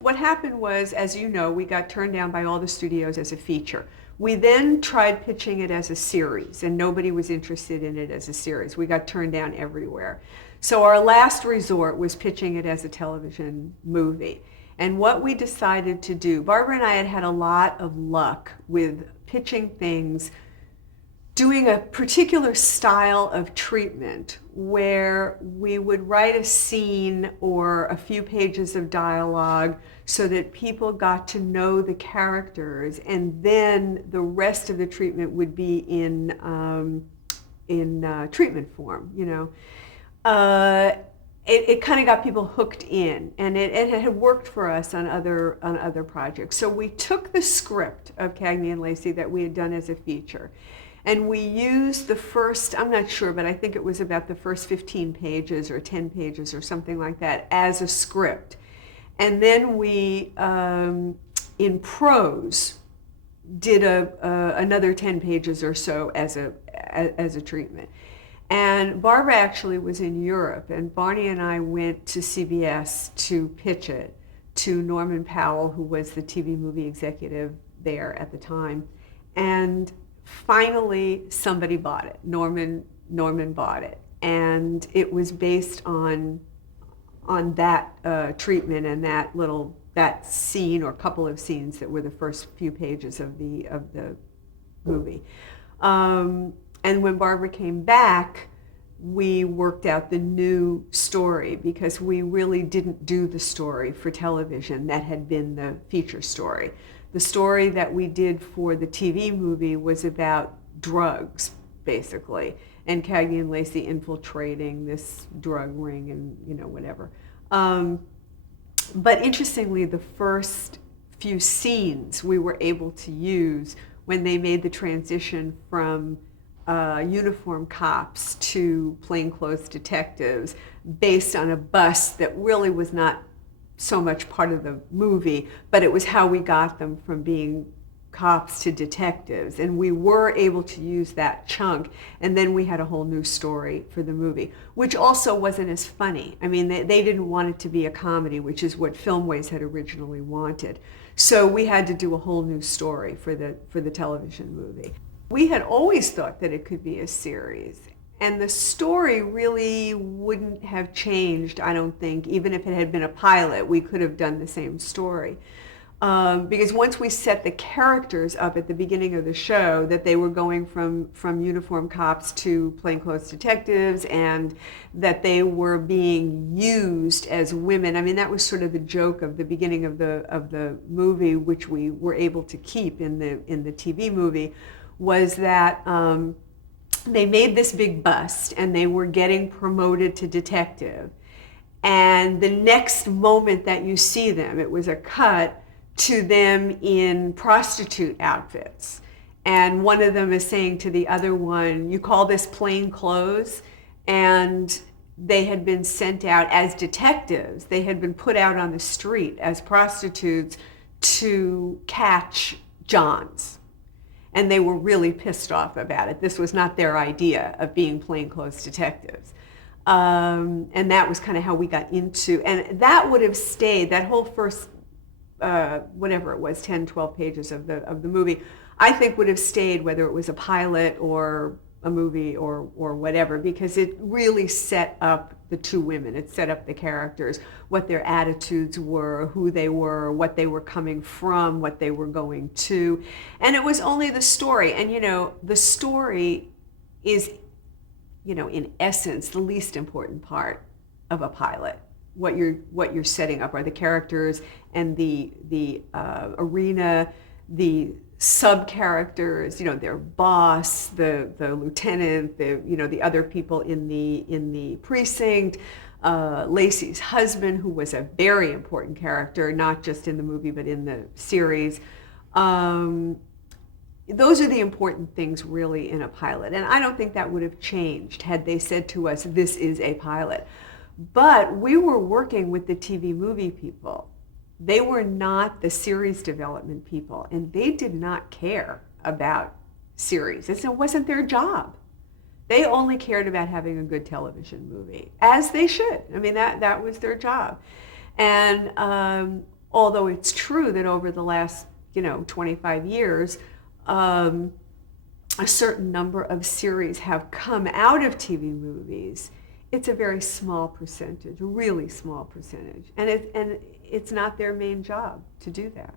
What happened was, as you know, we got turned down by all the studios as a feature. We then tried pitching it as a series, and nobody was interested in it as a series. We got turned down everywhere. So our last resort was pitching it as a television movie. And what we decided to do, Barbara and I had had a lot of luck with pitching things, doing a particular style of treatment where we would write a scene or a few pages of dialogue so that people got to know the characters, and then the rest of the treatment would be in treatment form, you know. It kind of got people hooked in, and it had worked for us on other projects. So we took the script of Cagney and Lacey that we had done as a feature, and we used the first, I'm not sure, but I think it was about the first 15 pages or 10 pages or something like that as a script. And then we, in prose, did another 10 pages or so as a treatment. And Barbara actually was in Europe, and Barney and I went to CBS to pitch it to Norman Powell, who was the TV movie executive there at the time. And finally, somebody bought it. Norman bought it, and it was based on that treatment and that scene or couple of scenes that were the first few pages of the movie. And when Barbara came back, we worked out the new story, because we really didn't do the story for television that had been the feature story. The story that we did for the TV movie was about drugs, basically, and Cagney and Lacey infiltrating this drug ring and, you know, whatever. But interestingly, the first few scenes we were able to use when they made the transition from uniform cops to plainclothes detectives based on a bus that really was not so much part of the movie, but it was how we got them from being cops to detectives. And we were able to use that chunk, and then we had a whole new story for the movie, which also wasn't as funny. I mean, they didn't want it to be a comedy, which is what Filmways had originally wanted. So we had to do a whole new story for the television movie. We had always thought that it could be a series, and the story really wouldn't have changed, I don't think. Even if it had been a pilot, we could have done the same story. Because once we set the characters up at the beginning of the show, that they were going from uniform cops to plainclothes detectives, and that they were being used as women. I mean, that was sort of the joke of the beginning of the movie, which we were able to keep in the TV movie, was that they made this big bust and they were getting promoted to detective. And the next moment that you see them, it was a cut to them in prostitute outfits. And one of them is saying to the other one, "You call this plain clothes?" And they had been sent out as detectives. They had been put out on the street as prostitutes to catch Johns. And they were really pissed off about it. This was not their idea of being plainclothes detectives. And that was kind of how we got into, and that would have stayed, that whole first, whatever it was, 10, 12 pages of the movie, I think would have stayed whether it was a pilot or a movie or whatever, because it really set up the two women. It set up the characters, what their attitudes were, who they were, what they were coming from, what they were going to. And it was only the story. And, you know, the story is, you know, in essence, the least important part of a pilot. What you're setting up are the characters and the arena, the sub-characters, you know, their boss, the lieutenant, the other people in the precinct, Lacey's husband, who was a very important character, not just in the movie but in the series. Those are the important things really in a pilot, and I don't think that would have changed had they said to us, "This is a pilot." But we were working with the TV movie people. They were not the series development people, and they did not care about series. It wasn't their job. They only cared about having a good television movie, as they should. I mean, that was their job. And although it's true that over the last 25 years, a certain number of series have come out of TV movies, it's a very small percentage, a really small percentage, and it's not their main job to do that.